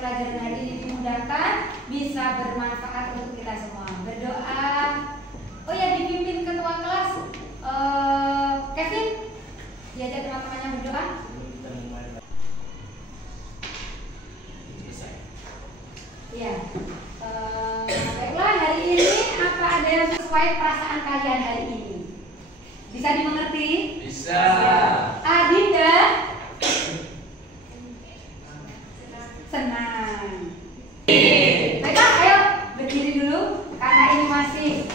pelajaran hari ini dimudahkan, bisa bermanfaat untuk kita semua. Berdoa. Oh ya, dipimpin ketua kelas Kevin, diajak teman-temannya berdoa. Ya, baiklah, hari ini apa ada yang sesuai perasaan kalian hari ini? Bisa dimengerti? Bisa. Adinda? Senang. Baiklah, ayo berdiri dulu karena ini masih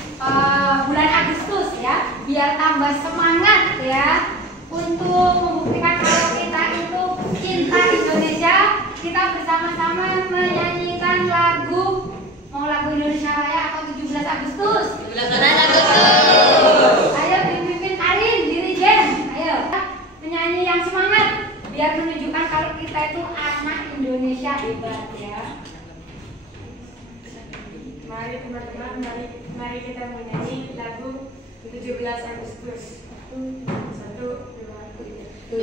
bulan Agustus ya, biar tambah semangat ya untuk membuktikan kalau kita itu cinta Indonesia. Kita bersama-sama menyanyikan lagu, mau lagu Indonesia Raya atau 17 Agustus? 17 Agustus. Ayo dipimpin Arin, dirijen. Ayo menyanyi yang semangat biar menunjukkan kalau kita itu anak Indonesia hebat ya. Mari teman-teman, mari kita menyanyi lagu 17 Agustus. 1, 2, 3. 17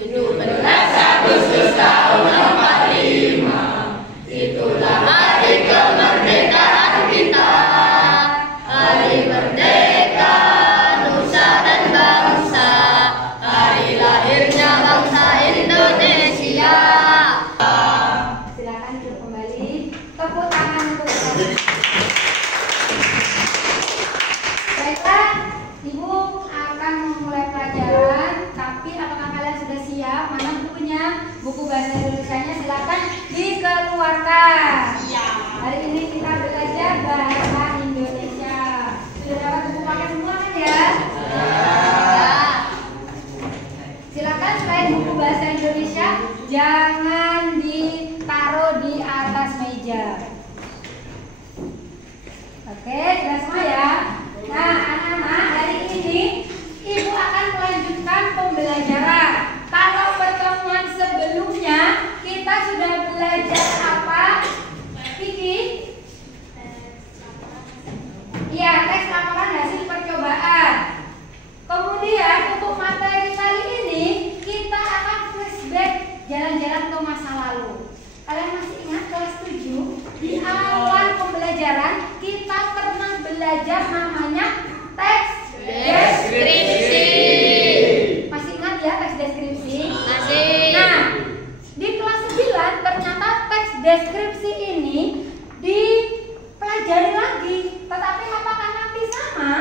Agustus tahun 45, itulah hari kemerdekaan kita. Hari merdeka nusa dan bangsa, hari lahirnya bangsa Indonesia. Silakan duduk kembali. Tepuk tangan untuk kita. Baiklah, Ibu akan memulai pelajaran. Tapi apakah kalian sudah siap? Mana bukunya? Buku bahasa Indonesianya silakan dikeluarkan. Iya. Hari ini kita belajar bahasa Indonesia. Sudah dapat buku paket semua kan ya? Silakan selain buku bahasa Indonesia, jangan ditaruh di atas meja. Oke, sudah semua ya? Nah, anak-anak, hari ini Ibu akan melanjutkan pembelajaran. Kalau pertemuan sebelumnya kita sudah belajar apa? Kiki? Iya, teks laporan hasil percobaan. Kemudian untuk materi kali ini kita akan flashback jalan-jalan ke masa lalu. Kalian masih ingat kelas 7? Di awal pembelajaran kita pernah belajar namanya teks Deskripsi. Masih ingat ya teks deskripsi? Masih. Nah, di kelas 9 ternyata teks deskripsi ini dipelajari lagi. Tetapi apakah nanti sama?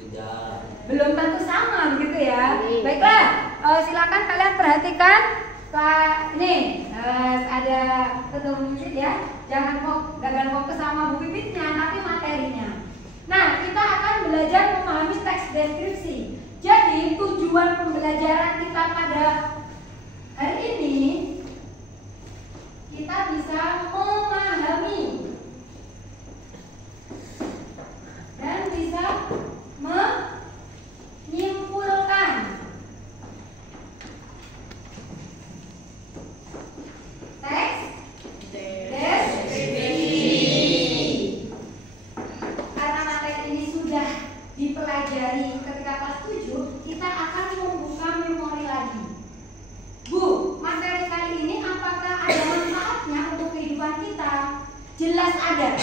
Tidak. Belum tentu sama begitu ya. Baiklah, silakan kalian perhatikan. Nih, ada ketemu Pipit ya. Jangan gagal fokus sama Bu Pipitnya, tapi materinya. Nah, kita akan belajar memahami teks deskripsi. Jadi, tujuan pembelajaran kita pada hari ini kita bisa memahami dan bisa menyimpulkan teks deskripsi. Karena materi ini sudah dipelajari ketika kelas 7, kita akan membuka memori lagi. Bu, materi kali ini apakah ada manfaatnya untuk kehidupan kita? Jelas ada.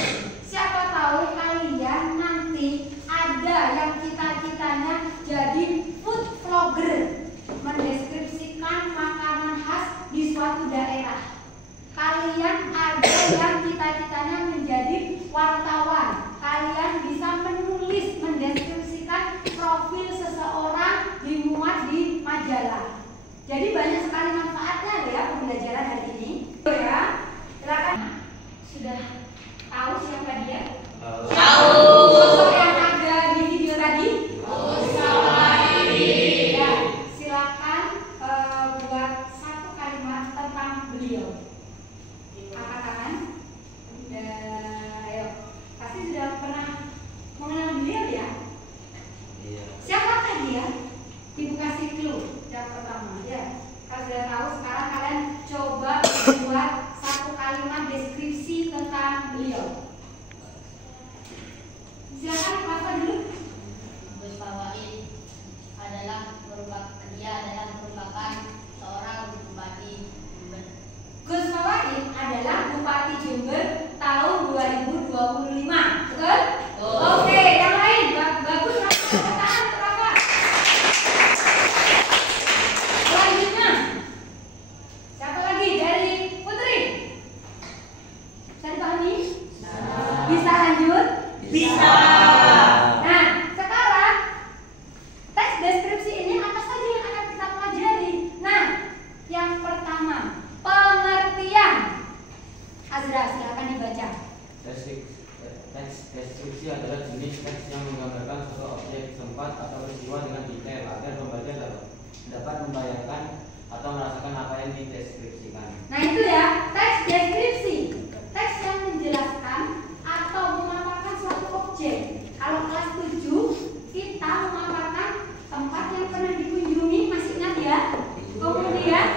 Siapa tahu kalian nanti ada yang cita-citanya jadi food vlogger, mendeskripsikan makanan khas di suatu daerah. Kalian ada yang cita-citanya menjadi wartawan. Kalian bisa menulis, mendeskripsikan profil seseorang, dimuat di majalah. Jadi banyak sekali manfaatnya ya pembelajaran hari ini. Ya, silakan. Sudah tahu siapa dia? Tahu. Sosok yang ada di video tadi? Ya, silakan buat satu kalimat tentang beliau. Angkat tangan. Ayo. Pasti sudah pernah mengenal beliau ya? Iya. Siapakah dia? Ibu kasih clue yang pertama ya. Kalau sudah tahu, sekarang kalian coba buat satu kalimat deskripsi tentang beliau. silakan dibaca. Teks deskripsi adalah jenis teks yang menggambarkan suatu objek, tempat, atau peristiwa dengan detail agar pembaca dapat membayangkan atau merasakan apa yang dideskripsikan. Nah itu ya, teks deskripsi. Teks yang menjelaskan atau memaparkan suatu objek. Kalau kelas 7 kita memaparkan tempat yang pernah dikunjungi, masih ingat ya? Kemudian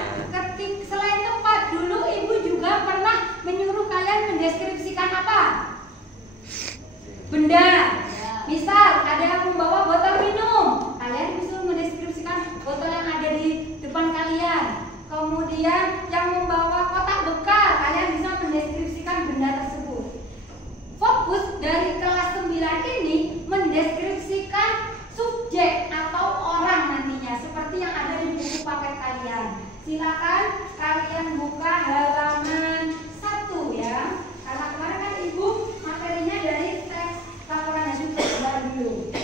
selain tempat, dulu ibu juga pernah menyuruh kalian mendeskripsikan apa? Benda. Misal ada yang membawa botol minum, kalian disuruh mendeskripsikan botol yang ada di depan kalian. Kemudian yang membawa kotak bekal, kalian bisa mendeskripsikan benda tersebut. Fokus dari kelas 9 ini mendeskripsikan subjek atau orang nantinya, seperti yang ada di buku paket kalian. Silakan kalian buka halaman 1 ya. Karena kemarin kan ibu materinya dari teks laporan hasil percobaan dulu.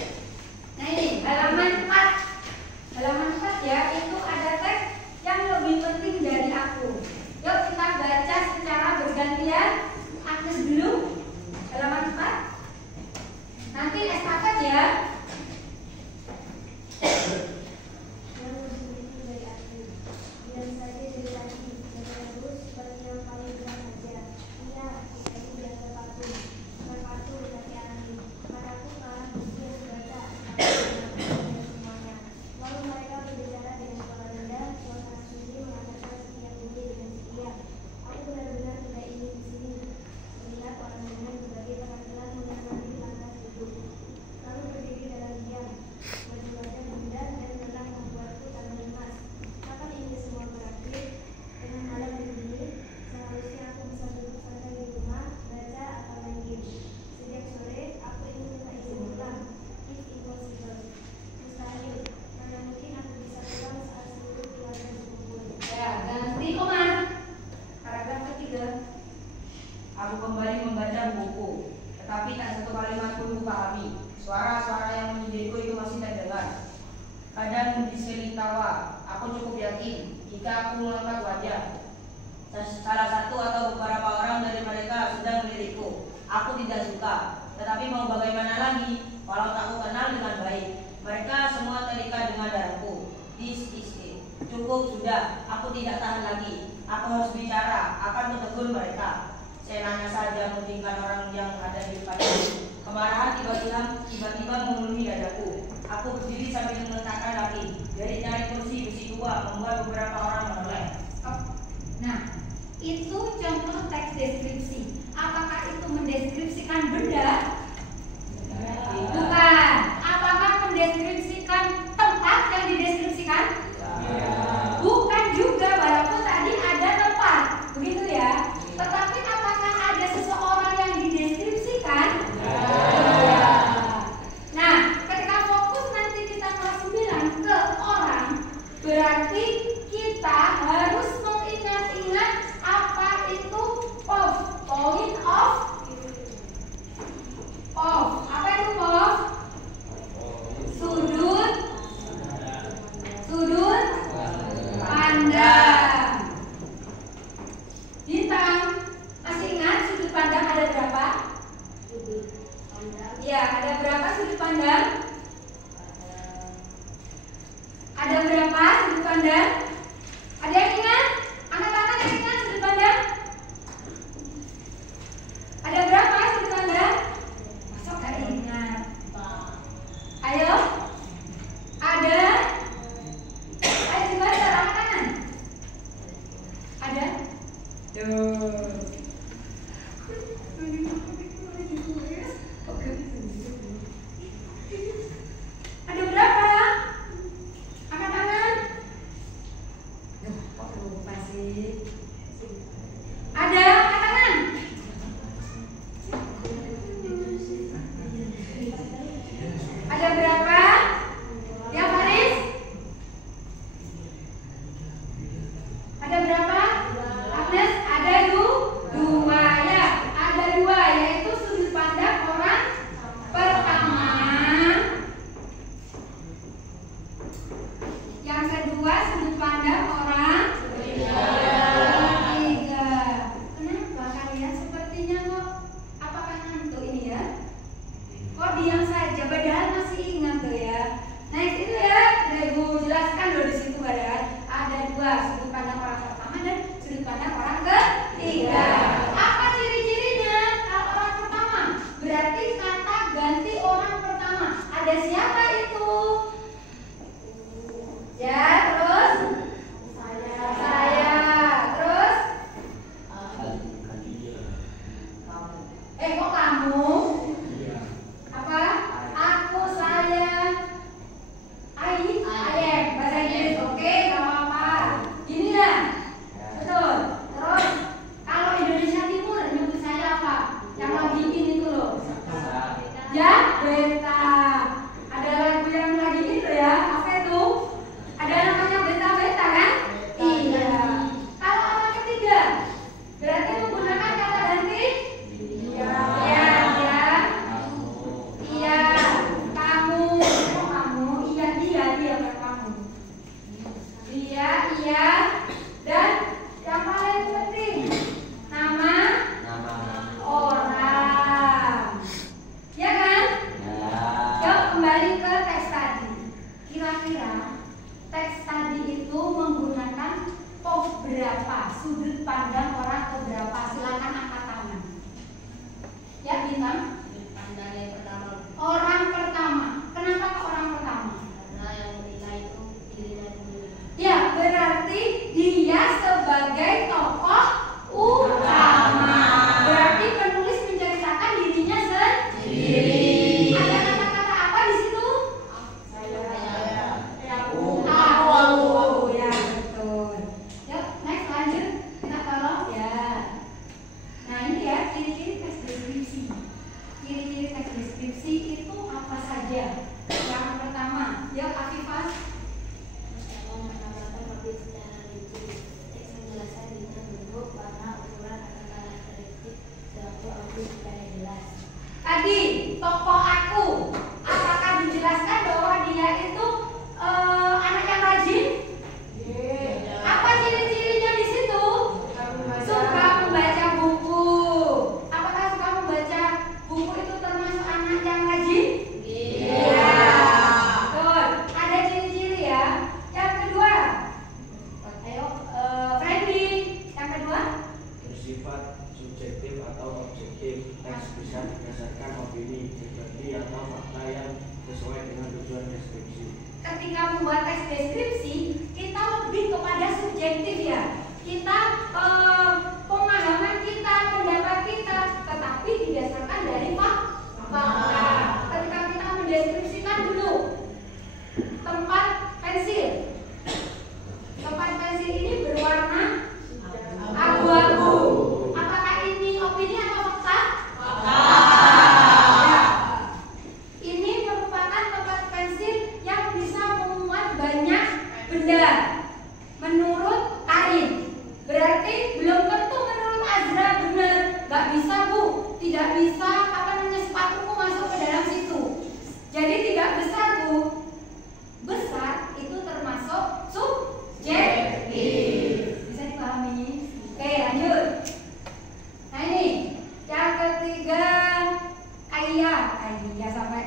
Nah ini halaman 4. Halaman 4 ya, itu ada teks yang lebih penting dari aku. Yuk kita baca secara bergantian. Agnes dulu halaman 4. Nanti estafet ya. Aku kembali membaca buku, tetapi tak satu kalimat pun kupahami. Suara-suara yang menyindirku itu masih terdengar. Kadang diseli tawa. Aku cukup yakin jika aku mengangkat wajah, salah satu atau beberapa orang dari mereka sedang melirikku. Aku tidak suka, tetapi mau bagaimana lagi walau tak ku kenal dengan baik. Mereka semua terikat dengan darahku. This is it. Cukup sudah, aku tidak tahan lagi. Aku harus bicara, akan menegur mereka. Senangnya saja mementingkan orang yang ada di depanku. Kemarahan tiba-tiba memenuhi dadaku. Aku berdiri sambil meletakkan kaki. Dari kursi besi tua membuat beberapa orang menoleh. Nah, itu contoh teks deskripsi. Apakah itu mendeskripsikan benda? Bukan. Apakah mendeskripsikan tempat yang dideskripsikan? Bukan juga, walaupun tadi ada tempat, begitu ya. Tetapi apakah ada seseorang yang dideskripsikan? Nah, ketika fokus nanti kita kelas 9 ke orang, berarti kita harus mengingat-ingat apa itu POV. POV tokoh aku, apakah dijelaskan bahwa dia itu anak yang rajin? Apa ciri-cirinya di situ? Suka membaca buku. Apakah suka membaca buku itu termasuk anak yang rajin? Iya. Betul. Ada ciri-ciri ya. Yang kedua, ayo, Freddy. Yang kedua, Bersifat subjektif atau objektif. Teks bisa berdasarkan opini, seperti atau fakta yang sesuai dengan tujuan deskripsi. ketika membuat teks deskripsi, kita lebih kepada subjektif ya. Kita pemahaman kita, pendapat kita, tetapi didasarkan dari fakta. Ketika kita mendeskripsikan dulu tempat pensil. Tempat pensil ini berwarna abu-abu. Apakah ini opini atau fakta? Ya. Ini merupakan tempat pensil yang bisa memuat banyak benda. Menurut Karin, berarti belum tentu menurut Azra benar. Gak bisa Bu, tidak bisa sepatuku masuk ke dalam situ. Jadi tidak besar Bu. Besar itu termasuk subjektif. Bisa dipahami? Oke, lanjut. Nah ini yang ketiga, Kaya sampai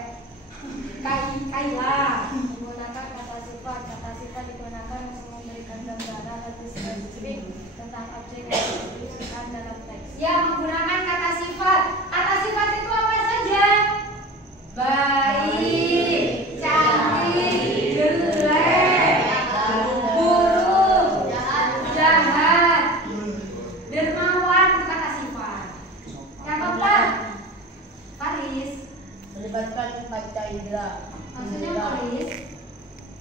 Kaya. Menggunakan kata sifat. Kata sifat digunakan untuk memberikan gambaran lebih spesifik tentang objek yang disebutkan dalam teks. Ya, menggunakan kata sifat. Kata sifat itu apa saja? Baik, cantik, jelek, buruk, jahat, dermawan itu kata sifat. Yang keempat, Faris. Melibatkan panca indera. Maksudnya Faris?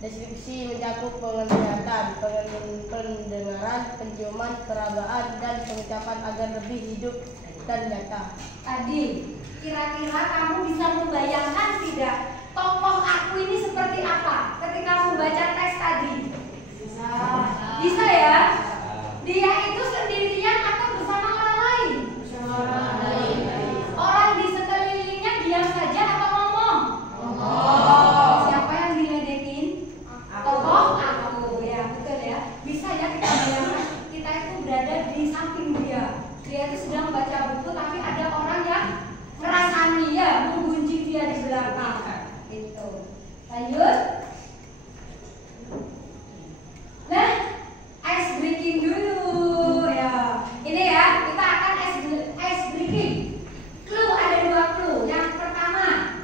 Deskripsi mencakup penglihatan, pendengaran, penciuman, perabaan, dan pengucapan agar lebih hidup dan nyata. Tadi, kira-kira kamu bisa membayangkan tidak tokoh aku ini seperti apa ketika membaca teks tadi? Bisa ya? Dia itu sendirian atau bersama orang lain? Bersama orang lain. Orang di sekelilingnya diam saja atau ngomong? Siapa yang diledekin? Tokoh aku. Ya, betul ya. Bisa ya kita bayangkan kita itu berada di samping dia. Dia itu sedang baca buku tapi ada orang yang merasani ya, menggunjing dia di belakang. Gitu. Lanjut. Nah, ice breaking dulu ya. Ini ya, kita akan ice breaking. Clue ada 2 clue. Yang pertama,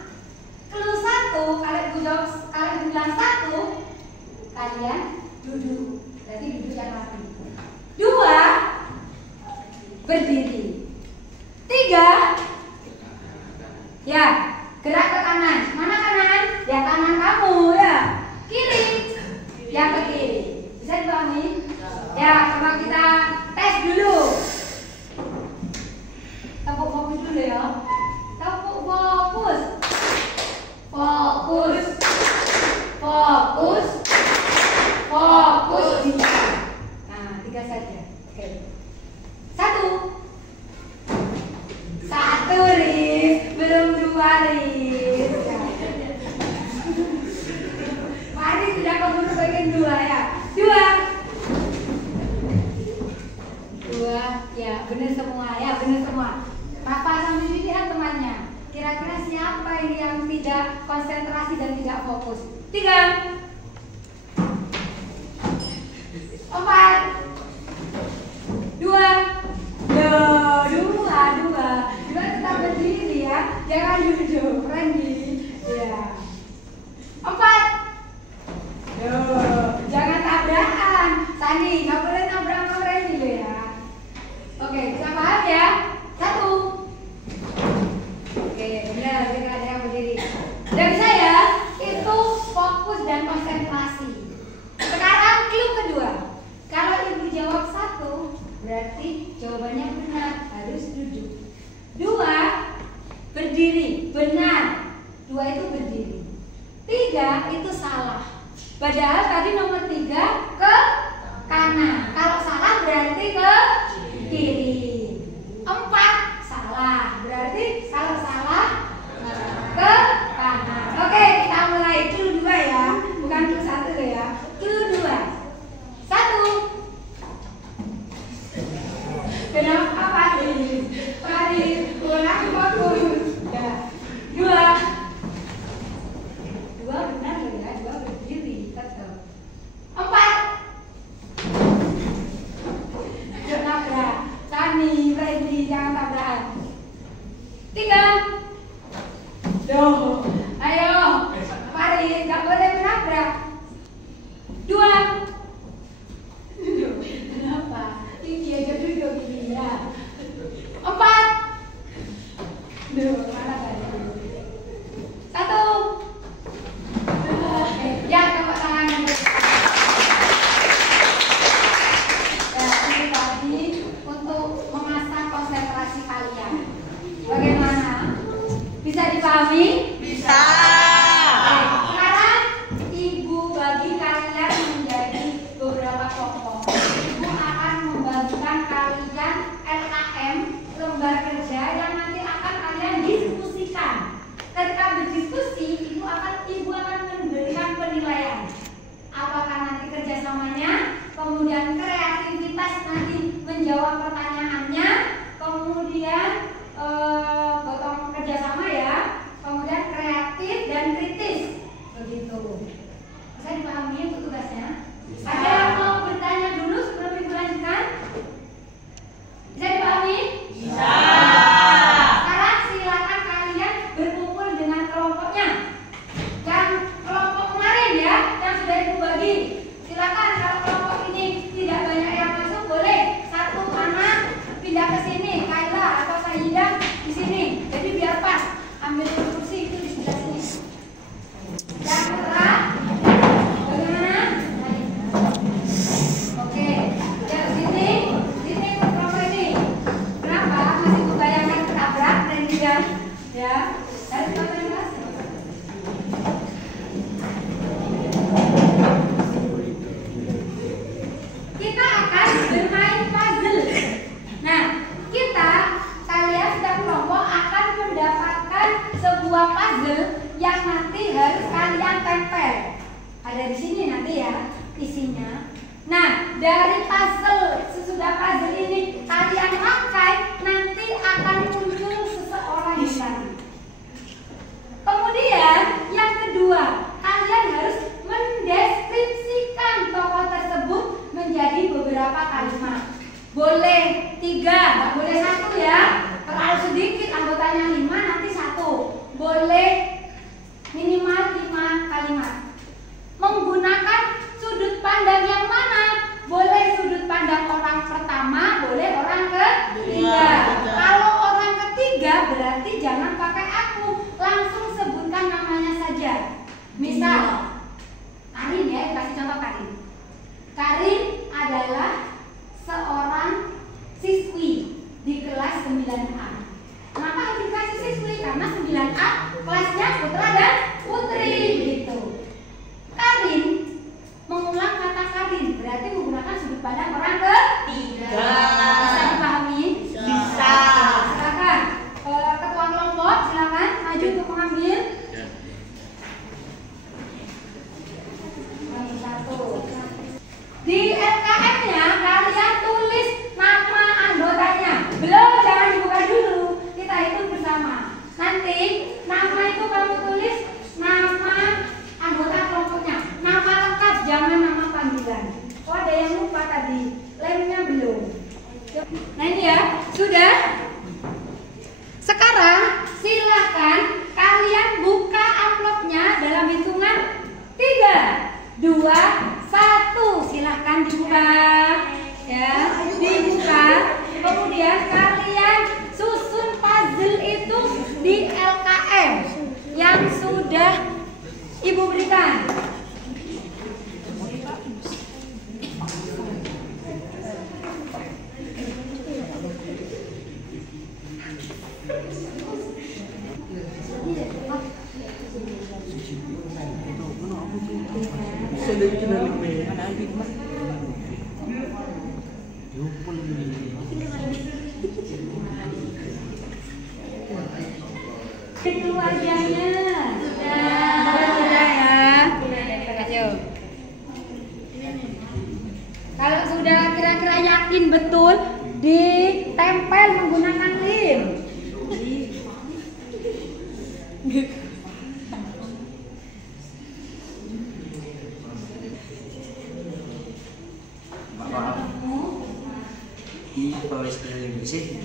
clue 1, kalian bilang 1, kalian duduk. Berarti duduk yang rapi. 2, berdiri. 3, ya, gerak ke kanan. Mana kanan? Ya kanan kamu ya. Kiri. Yang ke kiri. Bisa dipahami? Ya, coba kita tes dulu. Tepuk fokus dulu ya. Tepuk fokus. Fokus. Fokus. Fokus. Bisa. Nah, 3 saja. Oke. 1. 1 Rif, belum 2 Rif. Mari sudah keburu bagian 2 ya. 2, ya benar semua ya, benar semua. Papa sambil lihat temannya. Kira-kira siapa ini yang tidak konsentrasi dan tidak fokus? 3, 4, 2, 2 tetap berdiri ya, jangan duduk, Randy. Ya. 4, jangan tabrakan. Sandi, nggak boleh nabrak sama Randy lo ya. Oke, bisa paham ya? 1. Oke, benar, jika ada yang berdiri. Udah bisa ya? Itu fokus dan konsentrasi. Sekarang clue kedua. Kalau ibu jawab 1, berarti jawabannya benar, harus duduk. 2, berdiri, benar. 2 itu berdiri. 3 itu salah. Padahal tadi nomor 3 ke kanan. Kalau salah berarti ke kiri. 4 salah. Berarti kalau salah 3. Duh, ayo, Farid, nggak boleh menabrak. 2. Kenapa? Tinggi aja duduk gini ya. 4. Duh, mana tadi? 1. Ya, tepuk tangan. Ya, ini tadi untuk mengasah konsentrasi kalian. Bagaimana? Bisa dipahami? Bisa. Sekarang Ibu bagi kalian menjadi beberapa kelompok. Ibu akan membagikan kalian LKM, lembar kerja yang nanti akan kalian diskusikan. Ketika berdiskusi, Ibu akan memberikan penilaian. Apakah nanti kerjasamanya, kemudian kreativitas nanti menjawab pertanyaannya, kemudian gotong kerjasama ya, kemudian kreatif dan kritis, begitu. Bisa dipahami untuk tugasnya? Ada yang mau bertanya dulu sebelum Ibu lanjutkan? Bisa dipahami? Bisa. Sekarang silakan kalian berkumpul dengan kelompoknya. Yang kelompok kemarin ya, yang sudah Ibu bagi. Silakan kalau kelompok ini tidak banyak yang masuk, boleh satu anak pindah ke sini, Kaila atau Sahidah di sini. Jadi biar pas, ambil kursi itu di sebelah sini. Yang merah, bagaimana? Oke, ya sini kelompok ini. Kenapa? Masih kebayangkan ketabrak dan juga ya dari konsentrasi. Kita akan bermain puzzle. Nah, kalian setiap kelompok akan mendapatkan sebuah puzzle yang nanti harus kalian tempel. Ada di sini nanti ya isinya. Nah, dari puzzle, sesudah puzzle ini kalian pakai, nanti akan muncul seseorang di sana. Kemudian yang kedua, kalian harus mendeskripsikan tokoh tersebut menjadi beberapa kalimat. Boleh 3, nggak boleh 1 ya. Terlalu sedikit anggotanya 5, nanti 1. Boleh minimal 5 kalimat. Menggunakan sudut pandang yang mana? Boleh sudut pandang orang pertama, boleh orang ketiga. Kalau orang ketiga berarti jangan pakai aku, langsung sebutkan namanya saja. Misal Karin ya, kasih contoh Karin. Karin adalah seorang siswi di kelas 9A. Kenapa harus dikasih siswi? Karena 9A kelasnya putra dan putri gitu. Karin mengulang kata Karin berarti menggunakan sudut pandang orang ketiga. Bisa dipahami? Bisa. Silakan ketua kelompok, silakan maju untuk mengambil. Di LKM-nya kalian tulis nama anggotanya. Belum, jangan dibuka dulu. Kita hitung bersama. Nanti nama itu kamu tulis nama anggota kelompoknya. Nama lengkap, jangan nama panggilan. Oh, ada yang lupa tadi. Lemnya belum. Nah ini ya, sudah. Sekarang silakan kalian buka amplopnya dalam hitungan 3, 2, 1. Silahkan dibuka ya, dibuka. Kemudian kalian susun puzzle itu di LKM yang sudah Ibu berikan. Itu wajahnya. Sudah ya. Ayo. Kalau sudah kira-kira yakin betul, ditempel menggunakan lem. Di bawah sekeliling sih.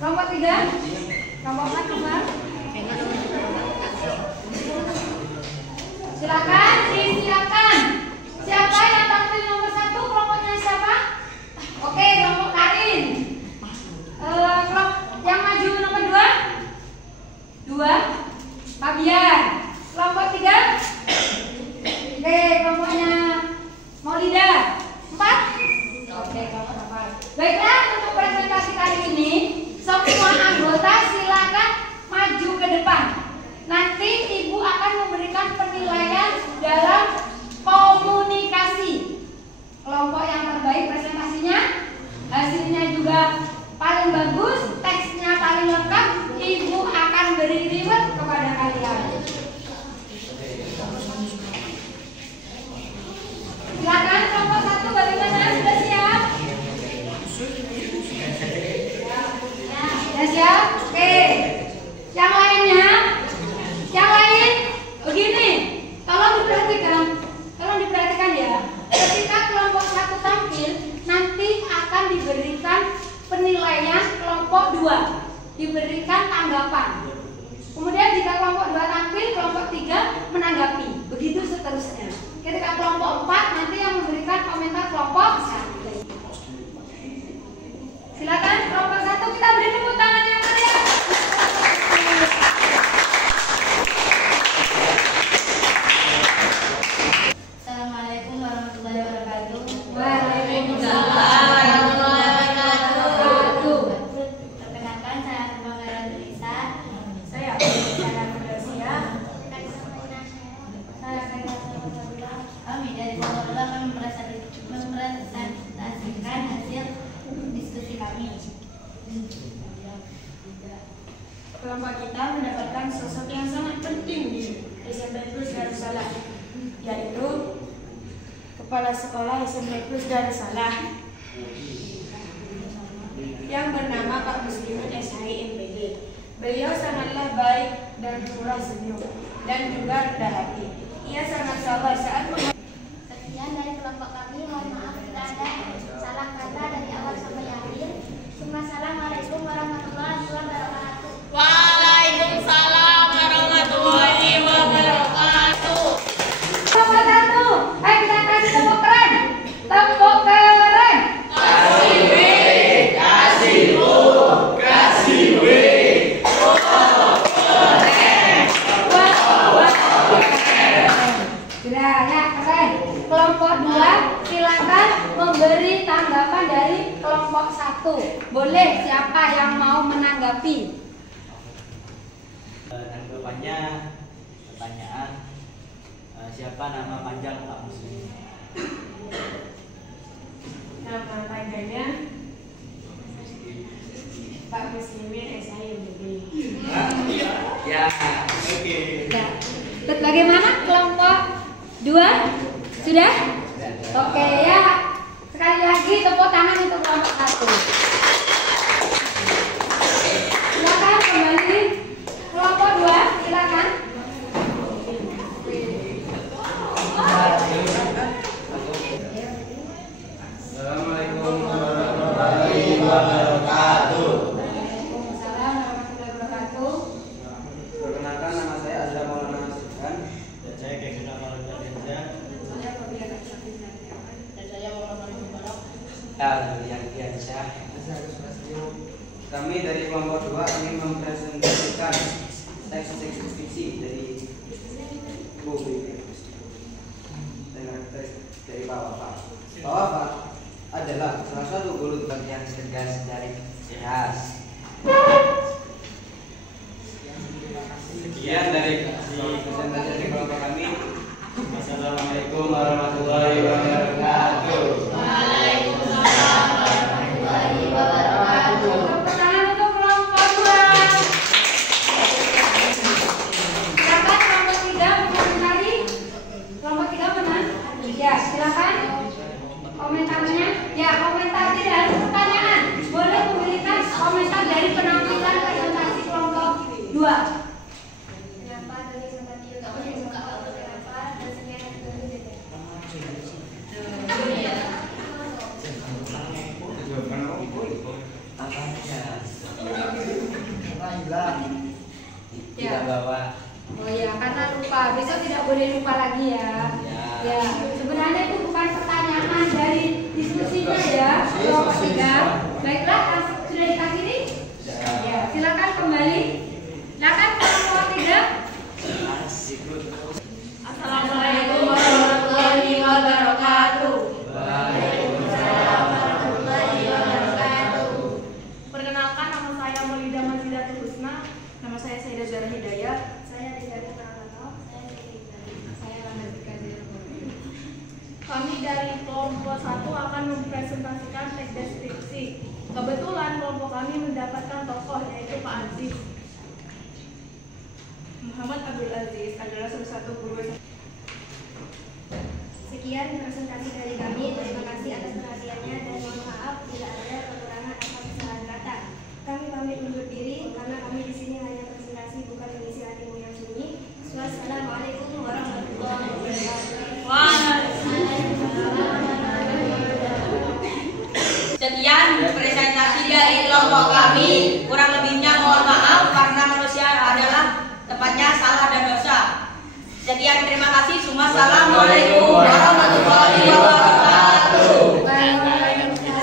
Kelompok 3. Kelompok 4 keluar. Silakan disiapkan. Siapa yang tampil nomor 1? Kelompoknya siapa? Oke, kelompok Karin. Kelompok yang maju nomor 2? Fabian. Kelompok 3? Oke, kelompoknya Maulida. 4? Oke, kelompok 4. Baiklah, untuk presentasi kali ini semua anggota silakan maju ke depan. Nanti Ibu akan memberikan penilaian dalam komunikasi. Kelompok yang terbaik presentasinya, hasilnya juga paling bagus, teksnya paling lengkap, Ibu akan beri reward kepada kalian. Silakan kelompok 1 bagaimana? Sudah siap? Sudah siap? Oke. Yang lainnya? Yang lain begini, tolong diperhatikan ya. Ketika kelompok 1 tampil, nanti akan diberikan penilaian kelompok 2, diberikan tanggapan. Kemudian jika kelompok 2 tampil, kelompok 3 menanggapi. Begitu seterusnya. Ketika kelompok 4 nanti yang memberikan komentar kelompok 1. Silakan kelompok 1 kita beri tepuk tangan yang meriah. Assalamualaikum warahmatullahi wabarakatuh. Waalaikumsalam warahmatullahi wabarakatuh. Perkenalkan, saya Bangga Lisa. Saya Sarah Federsia. Saya kami dari kelompok 2 akan mempresentasikan hasil diskusi kami. Kelompok kita mendapatkan sosok yang sangat penting di SMP Plus Darussalam, yaitu Kepala Sekolah SMP Plus Darussalam yang bernama Pak Muslimin SHI MPD. Beliau sangatlah baik dan murah senyum dan juga rendah hati. Ia sangat sabar saat Sekian dari kelompok kami. Mohon maaf jika ada salah kata dari awal sampai akhir. Wassalamualaikum warahmatullahi wabarakatuh. Waalaikumsalam warahmatullahi wabarakatuh. Kelompok 1, ayo kita kasih tepuk keren. Tepuk keren. Kasih W, kasih U, kasih W. Sudah ya, keren. Kelompok 2 silakan memberi tanggapan dari kelompok 1. Boleh, siapa yang mau menanggapi? Tanggapannya pertanyaan siapa nama panjang Pak Muslim? nama panjangnya Pak Muslimin SHI MPD. Ya, oke. Ya. Bagaimana kelompok 2? Sudah? Oke ya. Sekali lagi tepuk tangan untuk kelompok 1. Silakan kembali. Kelompok 2, silakan. Assalamualaikum warahmatullahi wabarakatuh. Waalaikumsalam warahmatullahi wabarakatuh. Perkenalkan, nama saya Azra Maulana Sultan dan saya Keguna Maulana Denza. Kami dari kelompok 2 ingin mempresentasikan teks deskripsi dari buku dengan teks dari Pak Wafa. Pak Wafa adalah salah satu guru bagian cerdas dari IHAS. Sekian dari presentasi dari kelompok kami. Assalamualaikum warahmatullahi wabarakatuh. Waalaikumsalam warahmatullahi wabarakatuh. Tepuk tangan untuk kelompok 2. Silakan kelompok 3 mengomentari. Kelompok 3 mana? Ya, silakan. Komentarnya, ya komentar tidak harus pertanyaan. Boleh memberikan komentar dari penampilan presentasi kelompok 2. Kenapa dari sempat itu kenapa dan sekian dari bawa. Oh ya, karena lupa. Besok tidak boleh lupa lagi ya. Ya, sebenarnya itu bukan pertanyaan dari diskusinya ya, kelompok 3. Baiklah, sudah dikasih nih? Ya, silakan kembali. Silakan kelompok 3. Assalamualaikum warahmatullahi wabarakatuh. Waalaikumsalam warahmatullahi wabarakatuh. Perkenalkan, nama saya Maulida Mazidatul Husna. Nama saya Sayyidah Zahra Hidayat. Saya Rizal Pramono. Saya Rizal. Saya Ramazika Zilpuri. Kami dari kelompok 1 akan mempresentasikan teks deskripsi. Kebetulan kelompok kami mendapatkan tokoh yaitu Pak Aziz. Muhammad Abdul Aziz adalah salah satu guru. Sekian presentasi dari kami. Terima kasih atas perhatiannya dan mohon maaf bila ada kekurangan atau kesalahan kata. Kami pamit undur diri karena kami di sini hanya presentasi bukan mengisi hatimu yang sunyi. Wassalamualaikum warahmatullahi wabarakatuh. Sekian presentasi dari kelompok kami. Kurang lebihnya mohon maaf karena manusia adalah tempatnya salah dan dosa. Sekian, terima kasih semua. Assalamualaikum warahmatullahi wabarakatuh.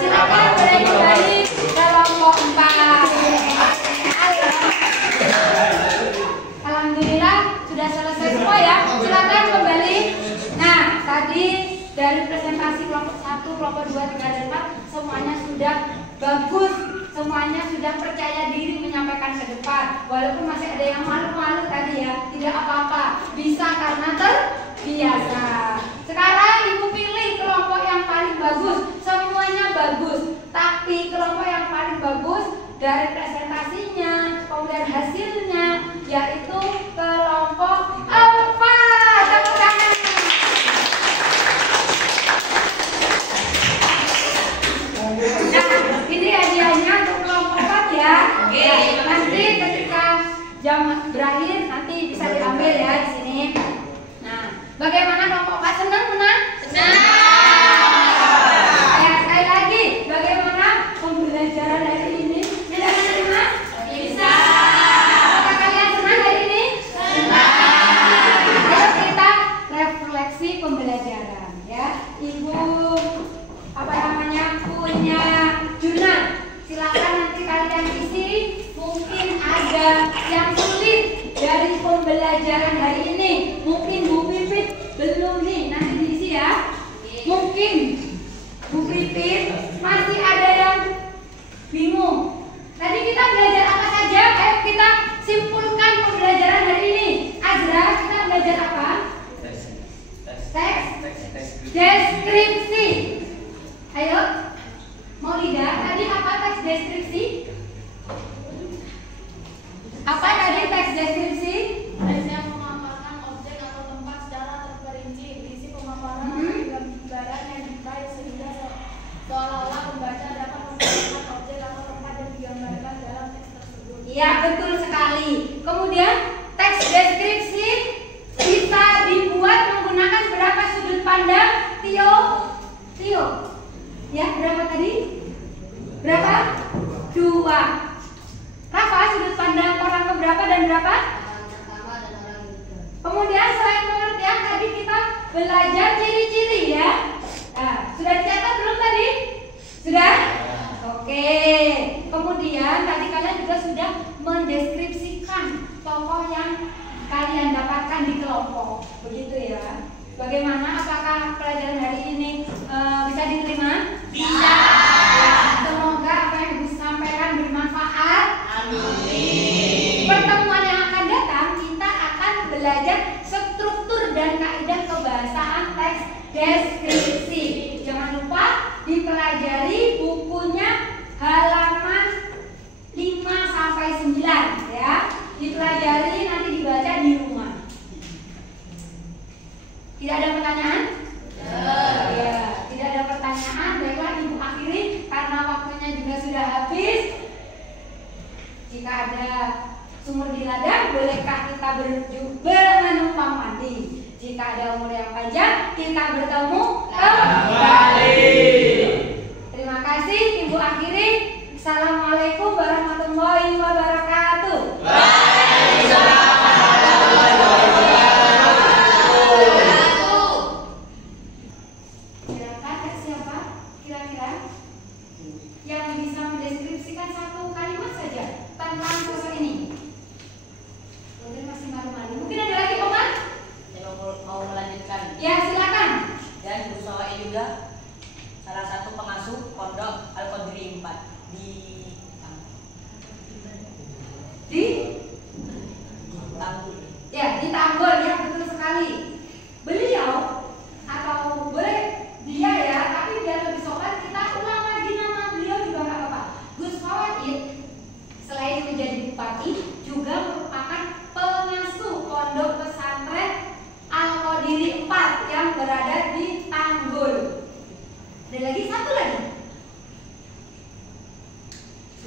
Silakan boleh kembali kelompok 4. Alhamdulillah sudah selesai semua ya. Silakan kembali. Nah, tadi dari presentasi kelompok 1, kelompok 2, 3, dan 4 semuanya sudah bagus. Semuanya sudah percaya diri menyampaikan ke depan. Walaupun masih ada yang malu-malu tadi ya, tidak apa-apa. Bisa karena terbiasa. Sekarang ibu pilih kelompok yang paling bagus. Semuanya bagus, tapi kelompok yang paling bagus dari presentasinya, kemudian hasilnya, yaitu kelompok 4. Tepuk tangan. Nah, ini hadiahnya untuk kelompok 4 ya. Oke. Nanti ketika jam berakhir nanti bisa diambil ya di sini. Nah, bagaimana kelompok 4 senang menang? Senang. Ya, sekali lagi, bagaimana pembelajaran hari ini? Bisa menerima? Bisa. Apakah kalian senang hari ini? Senang. Ayo kita refleksi pembelajaran ya. Ibu punya jurnal. Silakan nanti kalian isi. Mungkin ada yang sulit dari pembelajaran hari ini. Mungkin Bu Pipit belum nih, nanti diisi ya. Mungkin Bu Pipit masih ada yang bingung. Tadi kita belajar apa saja? Ayo kita simpulkan pembelajaran hari ini. Azra, kita belajar apa? Teks deskripsi. Ayo, Maulida, tadi apa teks deskripsi? Apa tadi teks deskripsi? Teks yang memaparkan objek atau tempat secara terperinci. Isi pemaparan gambaran yang detail sehingga seolah-olah pembaca dapat membayangkan objek atau tempat yang digambarkan dalam teks tersebut. Iya, betul sekali. Kemudian teks deskripsi bisa dibuat menggunakan berapa sudut pandang? Tio? Ya, berapa tadi? Berapa? 2. Rafa, sudut pandang orang keberapa dan berapa? Pertama dan orang ketiga. Kemudian selain pengertian tadi kita belajar ciri-ciri ya. Nah, sudah dicatat belum tadi? Sudah? Oke. Kemudian tadi kalian juga sudah mendeskripsikan tokoh yang kalian dapatkan di kelompok. Begitu ya. Bagaimana? Apakah pelajaran hari ini bisa diterima? Bisa. Ya, semoga apa yang Ibu sampaikan bermanfaat. Amin. Pertemuan yang akan datang kita akan belajar struktur dan kaidah kebahasaan teks deskripsi. Jangan lupa dipelajari bukunya halaman 5 sampai 9 ya. Dipelajari nanti dibaca di rumah. Tidak ada pertanyaan? Ya, tidak ada pertanyaan. Baiklah Ibu akhiri karena waktunya juga sudah habis. Jika ada sumur di ladang, bolehkah kita menumpang mandi? Jika ada umur yang panjang, kita bertemu kembali. Terima kasih Ibu akhiri. Assalamualaikum warahmatullahi wabarakatuh. Waalaikumsalam.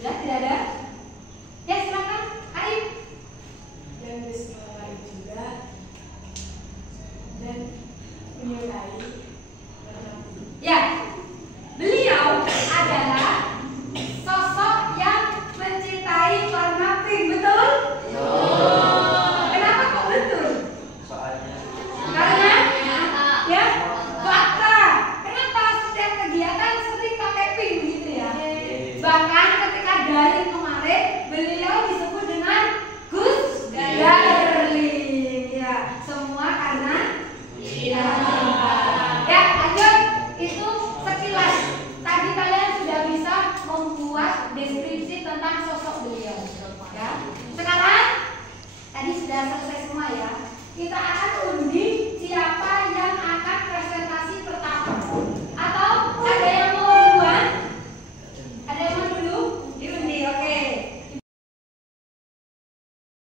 Sudah tidak ada? Ya silakan, Arif. Dan disepakati juga dan menyukai Ya, beliau adalah sosok yang mencintai warna pink, betul? Kenapa kok betul? Soalnya Karena ya fakta. Kenapa setiap kegiatan sering pakai pink gitu ya? Bahkan ketika daring kemarin beliau disebut dengan Gus Darling. Ya, semua karena ya, lanjut. Itu sekilas. Tadi kalian sudah bisa membuat deskripsi tentang sosok beliau. Ya. Sekarang tadi sudah selesai semua ya. Kita akan